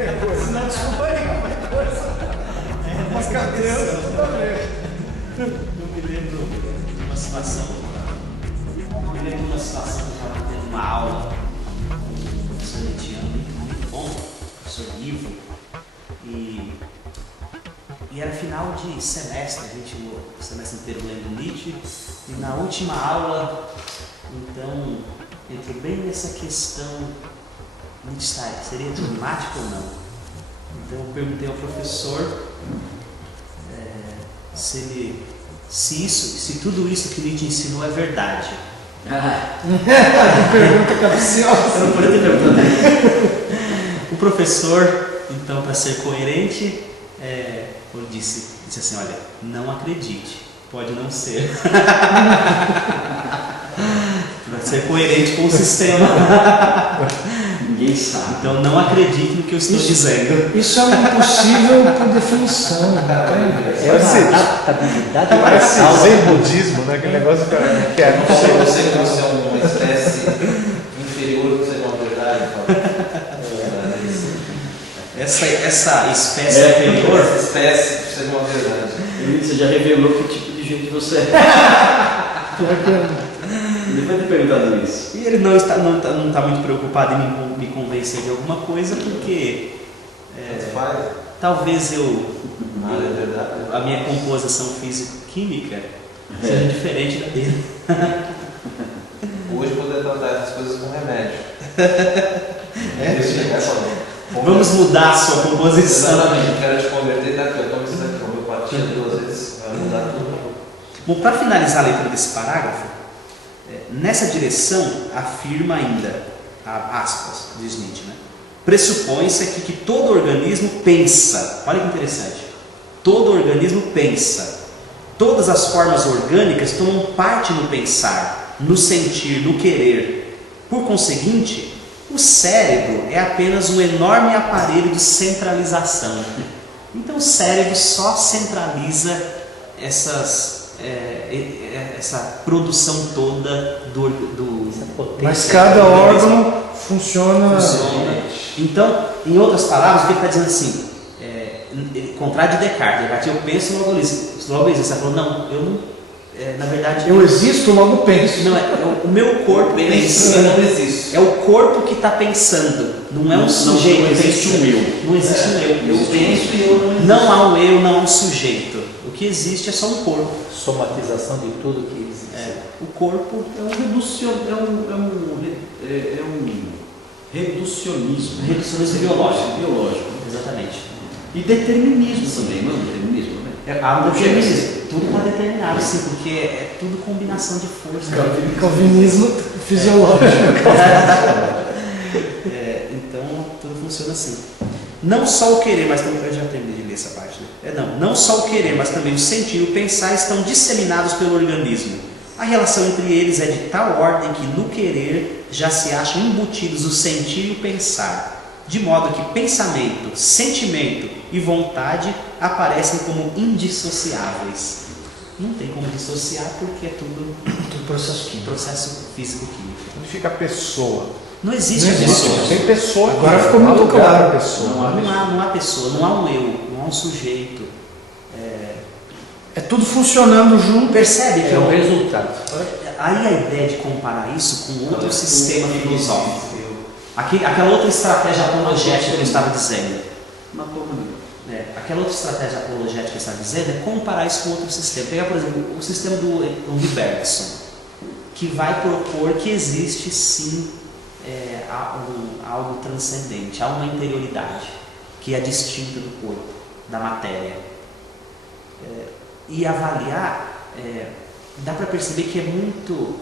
Não, desculpa aí, qualquer coisa. Mas cadê? Eu me lembro de uma situação. Eu me lembro de uma situação que eu estava tendo uma aula com o professor Letiano, muito bom, professor Ivo, e era final de semestre, a gente o semestre inteiro lendo Nietzsche, e na última aula, então, entrou bem nessa questão, Nietzsche seria dogmático ou não? Então eu perguntei ao professor se tudo isso que Nietzsche ensinou é verdade. Pergunta capciosa. Eu não podia ter perguntado. O professor, então, para ser coerente, ele disse assim: olha, não acredite, pode não ser. Para ser coerente com o sistema. Ninguém sabe. Então não acredite no que eu estou dizendo. Isso é um impossível por definição. É uma adaptabilidade Parece mental. zen budismo, né? Aquele negócio que é. Não sei você como ser uma espécie inferior que seja uma verdade. Essa espécie inferior. Essa espécie seja uma verdade. Você já revelou que tipo de gente você é. Depois de ter perguntado isso. E ele não está muito preocupado em me convencer de alguma coisa, porque talvez a minha composição físico-química seja diferente da dele. Hoje poder tratar essas coisas com remédio. Vamos mudar a sua composição. Exatamente, quero te converter, tá aqui, eu tomo isso aqui, o meu partido 2 vezes, vai mudar tudo. Bom, para finalizar a leitura desse parágrafo, nessa direção afirma ainda, aspas, diz Nietzsche, né? Pressupõe-se aqui que todo organismo pensa. Olha que interessante. Todo organismo pensa. Todas as formas orgânicas tomam parte no pensar, no sentir, no querer. Por conseguinte, o cérebro é apenas um enorme aparelho de centralização. Então o cérebro só centraliza essa produção toda do Mas cada órgão funciona. Então, em outras palavras, o que ele está dizendo assim, contrário de Descartes. Descartes, eu penso, logo existo. Você falou, não, eu não. Na verdade, Eu existo, logo penso. Não, o meu corpo pensa. Eu não existo. É o corpo que está pensando, não é um sujeito. Não existe um eu. Não existe um eu. Eu penso e eu não existo. Não há um eu, não há um sujeito. O que existe é só um corpo. Somatização de tudo que existe. O corpo É um reducionismo. reducionismo biológico. Biológico. Exatamente. E determinismo também, não é determinismo, né? Há um determinismo. Tudo está determinado, sim, porque é tudo combinação de forças. Calvinismo fisiológico. Então, tudo funciona assim. Não só o querer, mas também. Eu já terminei de ler essa parte, né? Não só o querer, mas também o sentir e o pensar estão disseminados pelo organismo. A relação entre eles é de tal ordem que no querer já se acham embutidos o sentir e o pensar. De modo que pensamento, sentimento e vontade aparecem como indissociáveis. Não tem como dissociar porque é tudo Processo químico. processo físico-químico. Onde fica a pessoa? Não existe Não a existe. pessoa. Tem pessoa. Agora aqui, ficou não há muito lugar claro. pra pessoa. Não há pessoa, não há um eu, não há um sujeito. É tudo funcionando junto. Percebe que É o resultado. aí a ideia de comparar isso com outro sistema filosófico. Aquela outra estratégia apologética que eu estava dizendo. Matou uma. Aquela outra estratégia apologética que eu estava dizendo é comparar isso com outro sistema. Pegar, por exemplo, o sistema do Henri Bergson, que vai propor que existe sim algo transcendente, há uma interioridade que é distinta do corpo, da matéria. E avaliar, dá para perceber que é muito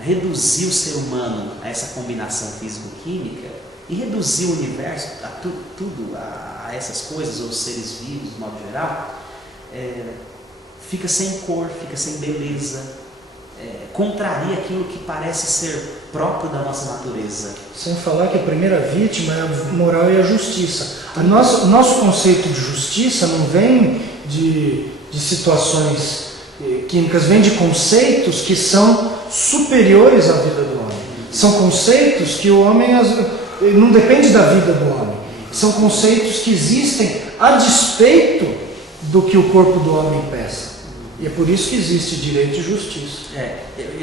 reduzir o ser humano a essa combinação físico-química e reduzir o universo a tudo a essas coisas, ou seres vivos, de modo geral, fica sem cor, fica sem beleza, contraria aquilo que parece ser próprio da nossa natureza. Sem falar que a primeira vítima é a moral e a justiça. Nosso conceito de justiça não vem de situações químicas, vem de conceitos que são superiores à vida do homem. São conceitos que o homem não depende da vida do homem. São conceitos que existem a despeito do que o corpo do homem peça. E é por isso que existe direito e justiça.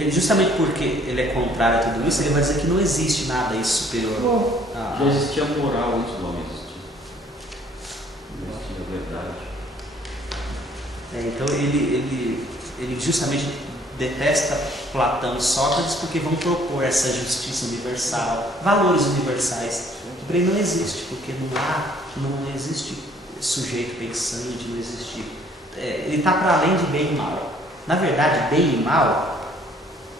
Justamente porque ele é contrário a tudo isso, ele vai dizer que não existe nada isso superior. Já existia moral antes do homem existir. Já existia verdade. Então ele justamente detesta Platão e Sócrates porque vão propor essa justiça universal, valores universais, que para ele não existe, porque não existe sujeito pensante, não existe. Ele está para além de bem e mal. Na verdade, bem e mal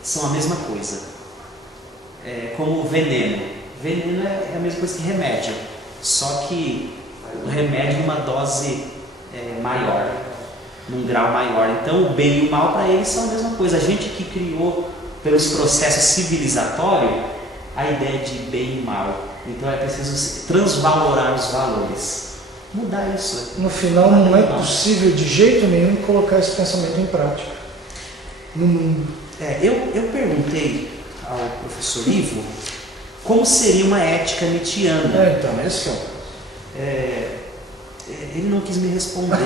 são a mesma coisa. Como veneno. Veneno é a mesma coisa que remédio, só que o remédio numa dose maior, num grau maior. Então, o bem e o mal para eles são a mesma coisa. A gente que criou, pelos processos civilizatórios, a ideia de bem e mal. Então, é preciso transvalorar os valores. Mudar isso. No final, não é possível de jeito nenhum colocar esse pensamento em prática no mundo. Eu perguntei ao professor Ivo como seria uma ética nietzschiana. Então, esse é o caso. Ele não quis me responder.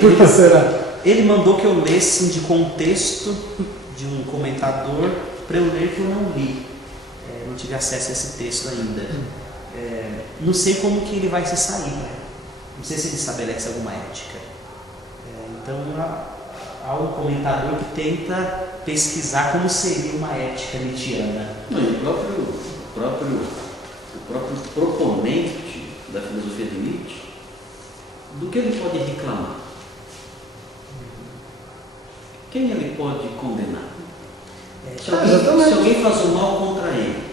Por que será? Ele mandou que eu lesse de contexto de um comentador para eu ler, que eu não li. Não tive acesso a esse texto ainda. Não sei como que ele vai se sair. Não sei se ele estabelece alguma ética. Então há um comentador que tenta pesquisar como seria uma ética nietzschiana. Não, e o próprio proponente da filosofia de Nietzsche, do que ele pode reclamar? Quem ele pode condenar? Se alguém faz o mal contra ele,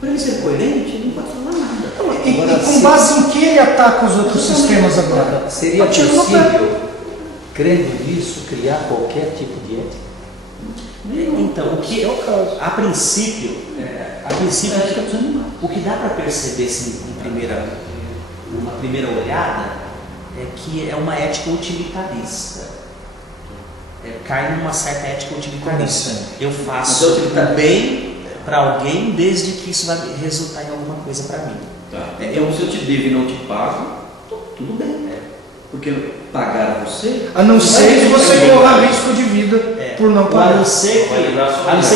para ele ser coerente, ele não pode falar nada. E com base em que ele ataca os outros sistemas agora? Seria possível, crendo nisso, criar qualquer tipo de ética? Então, a princípio, o que dá para perceber assim, numa primeira olhada é que é uma ética utilitarista. Cai numa certa ética utilitarista. Eu faço o bem para alguém desde que isso vai resultar em alguma coisa para mim. Então, se eu te devo e não te pago, tudo bem. Porque pagar você... A não ser que você corra risco de vida por não pagar. A não ser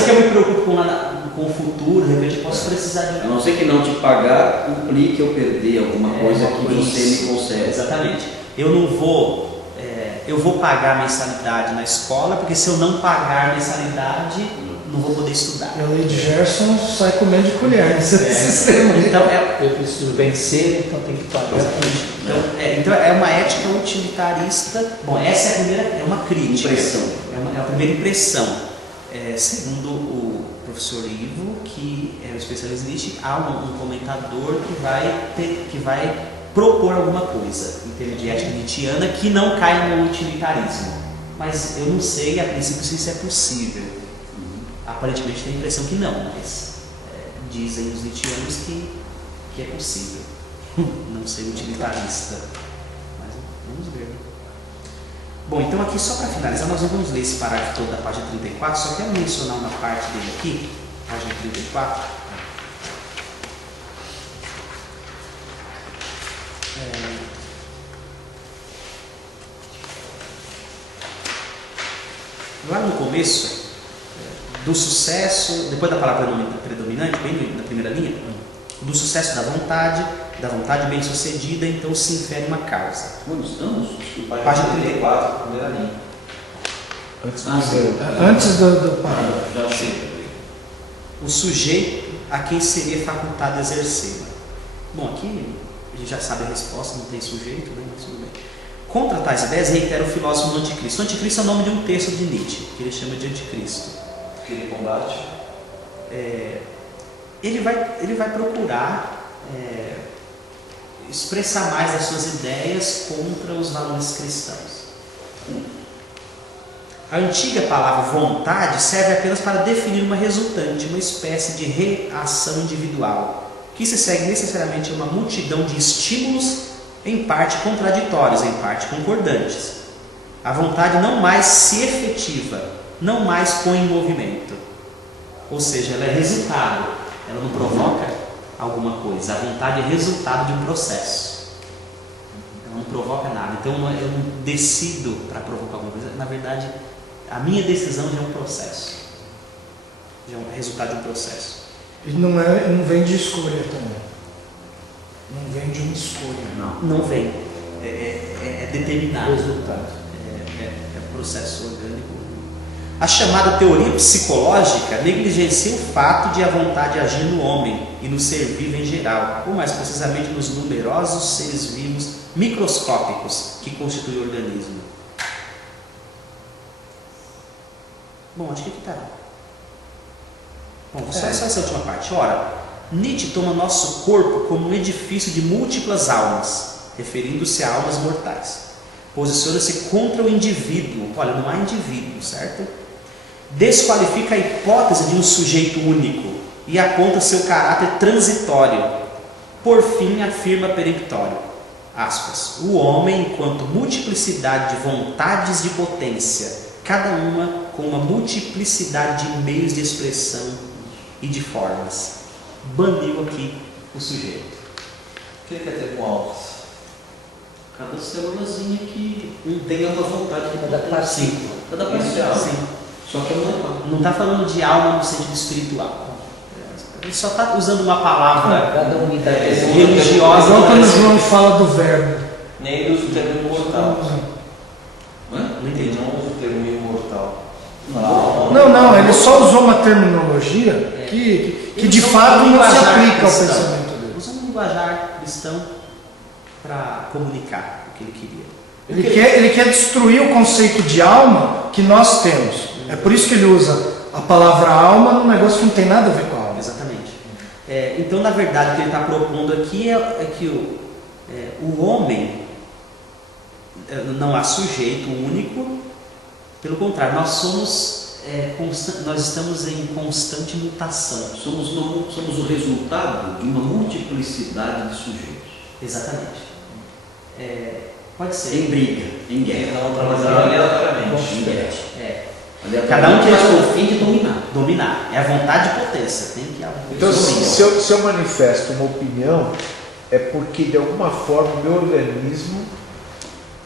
que eu me preocupe com o futuro, de repente eu posso precisar de... A não ser que não te pagar implique eu perder alguma coisa que você me concede. Exatamente. Eu vou pagar a mensalidade na escola, porque se eu não pagar a mensalidade, não vou poder estudar. E a lei de Gerson sai comendo de colher nesse sistema. Então, eu preciso vencer, então tem que pagar. Então é uma ética utilitarista. Bom, essa é a primeira, é uma crítica. É a primeira impressão. Segundo o professor Ivo, que é o especialista em Nietzsche, há um comentador que vai propor alguma coisa em termos de ética nietzschiana que não cai no utilitarismo. Mas eu não sei a princípio se isso é possível. Aparentemente tem a impressão que não, mas dizem os nietzschianos que é possível não ser utilitarista. Mas vamos ver. Bom, então aqui só para finalizar, nós não vamos ler esse parágrafo todo da página 34, só quero mencionar uma parte dele aqui, página 34. Lá no começo do sucesso, depois da palavra predominante, bem na primeira linha, do sucesso da vontade bem sucedida, então se infere uma causa. Onde estamos? Página 34, primeira linha. Antes do parágrafo. Já sei. O sujeito a quem seria facultado exercê-la. Bom, aqui a gente já sabe a resposta, não tem sujeito, né? Mas tudo bem. Contra tais ideias, reitera o filósofo no Anticristo. O Anticristo é o nome de um texto de Nietzsche, que ele chama de Anticristo. Que ele combate. Ele vai procurar expressar mais as suas ideias contra os valores cristãos. A antiga palavra vontade serve apenas para definir uma resultante, uma espécie de reação individual, que se segue necessariamente a uma multidão de estímulos, em parte contraditórios, em parte concordantes. A vontade não mais se efetiva, não mais põe em movimento. Ou seja, ela é resultado, ela não provoca algo alguma coisa. A vontade é resultado de um processo. Ela não provoca nada. Então eu não decido para provocar alguma coisa. Na verdade, a minha decisão já é um processo. Já é um resultado de um processo. E não vem de escolha também. Não vem de uma escolha. Não vem. É determinado. Resultado. É processo orgânico. A chamada teoria psicológica negligencia o fato de a vontade agir no homem e no ser vivo em geral, ou mais precisamente nos numerosos seres vivos microscópicos que constituem o organismo. Bom, acho que aqui está. Bom, só essa última parte. Ora, Nietzsche toma nosso corpo como um edifício de múltiplas almas, referindo-se a almas mortais. Posiciona-se contra o indivíduo. Olha, não há indivíduo, certo? Desqualifica a hipótese de um sujeito único e aponta seu caráter transitório. Por fim, afirma peremptório, aspas, o homem enquanto multiplicidade de vontades de potência, cada uma com uma multiplicidade de meios de expressão e de formas. Baniu aqui o sujeito. O que ele quer dizer com almas? Cada célulazinha que tenha uma vontade de Cada partícula. Cada partícula. Sim. Só que Não está falando de alma no sentido espiritual. Ele só está usando uma palavra Cada unidade religiosa. Igual quando João fala do verbo. Nem ele usa o termo mortal. Não entendi. Ele não usa o termo imortal. Não, ele só usou uma terminologia que de fato não se aplica ao pensamento dele. Usando um linguajar cristão para comunicar o que ele queria. Ele quer destruir o conceito de alma que nós temos. É por isso que ele usa a palavra alma num negócio que não tem nada a ver com a alma. Exatamente. Então, na verdade, o que ele está propondo aqui é que o homem não há sujeito único, pelo contrário, nós estamos em constante mutação. somos o resultado de uma multiplicidade de sujeitos. Exatamente. Pode ser. Em briga, em guerra. Não trabalhando aleatoriamente. Em guerra. Cada um faz quer com o fim de dominar. dominar. É a vontade de potência. Tem que Então, se eu manifesto uma opinião, é porque de alguma forma o meu organismo.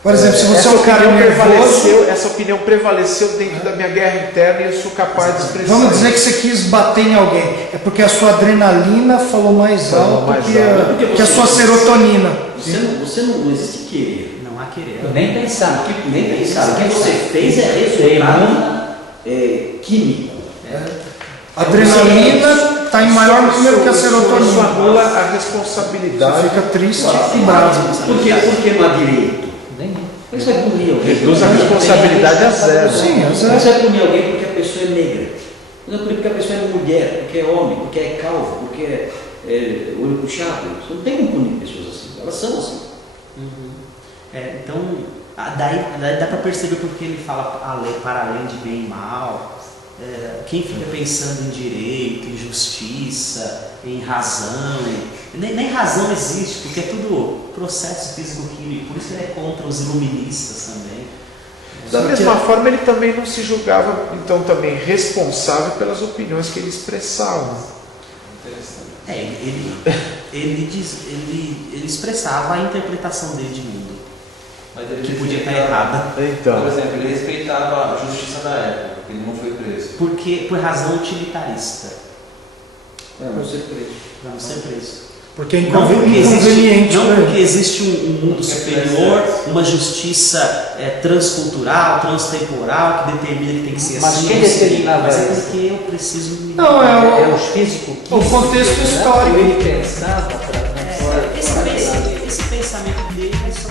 Por exemplo, se você essa é um cara opinião nervoso, essa opinião prevaleceu dentro da minha guerra interna e eu sou capaz de expressar. vamos dizer que você quis bater em alguém. É porque a sua adrenalina falou mais alto que a sua serotonina. Você não existe querer. Não há querer. Nem pensar. Nem pensar. O que você fez é resultado químico. A adrenalina está em maior número que a Isso serotonina. anula a Você responsabilidade. fica triste e bravo. Por que não há direito? Nem. Você vai punir alguém. Reduz a responsabilidade a zero. Sim, Você vai punir alguém porque a pessoa é negra. Não é porque a pessoa é mulher, porque é homem, porque é calvo, porque é olho puxado. Você não tem como punir pessoas assim. Elas são assim. Então, daí dá para perceber porque ele fala para além de bem e mal. Quem fica pensando em direito, em justiça, em razão, nem razão existe, porque é tudo processo físico-químico, por isso ele é contra os iluministas também. Da mesma forma, ele também não se julgava, então, também responsável pelas opiniões que ele expressava. Ele expressava a interpretação dele de mundo, Mas ele que podia estar respeitava- errada, Então, Por exemplo, ele respeitava a justiça da época, porque ele não foi preso. por razão utilitarista, Para não ser preso. para não ser preso. Porque é Não porque inconveniente. não né? porque existe um mundo superior, uma justiça transcultural, transtemporal, que determina que tem que ser Mas assim. quem não sei, determinava mas é isso? porque eu preciso me. Não, É os físicos. o contexto histórico. Ele pensava para Esse pensamento dele é só